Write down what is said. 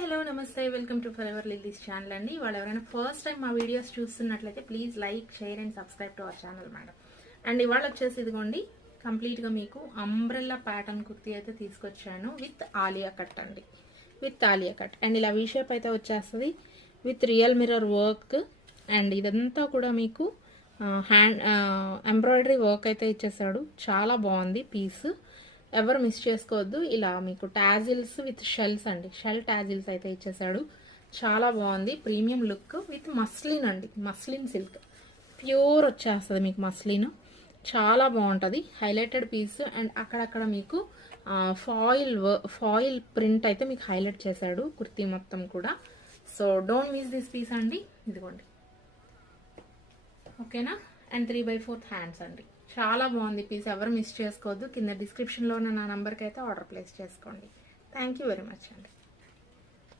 Hello నమస్తే welcome to forever lilies channel అండి. వాళ్ళు ఎవరైనా ఫస్ట్ టైం మా వీడియోస్ చూస్తున్నట్లయితే please like share and subscribe to our channel madam. And ఇవాళ వచ్చేసి ఇదిగోండి కంప్లీట్గా మీకు అంబ్రెల్లా ప్యాటర్న్ కుర్తీ అయితే తీసుకొచ్చాను విత్ ఆలియా కట్ అండి. విత్ ఆలియా కట్ అండ్ ఇలా వీ షేప్ అయితే వచ్చేస్తుంది with real mirror work. And ఇదంతా కూడా మీకు హ్యాండ్ ఎంబ్రాయిడరీ వర్క్ అయితే ఇచ్చేసాడు. చాలా బాగుంది పీస్, ఎవరు మిస్ చేసుకోవద్దు. ఇలా మీకు టాజిల్స్ విత్ షెల్స్ అండి, షెల్ టాజిల్స్ అయితే ఇచ్చేసాడు. చాలా బాగుంది, ప్రీమియం లుక్ విత్ మస్లిన్ అండి, మస్లిన్ సిల్క్ ప్యూర్ వచ్చేస్తుంది మీకు మస్లిన్. చాలా బాగుంటుంది, హైలైటెడ్ పీస్. అండ్ అక్కడక్కడ మీకు ఫాయిల్ ప్రింట్ అయితే మీకు హైలైట్ చేశాడు కుర్తీ మొత్తం కూడా. So don't miss this piece అండి. ఇదిగోండి ఓకేనా. అండ్ 3/4 హ్యాండ్స్ అండి, చాలా బాగుంది పీస్, ఎవరు మిస్ చేసుకోవద్దు. కింద డిస్క్రిప్షన్లో ఉన్న నా నంబర్కి అయితే ఆర్డర్ ప్లేస్ చేసుకోండి. థ్యాంక్ యూ వెరీ మచ్ అండి.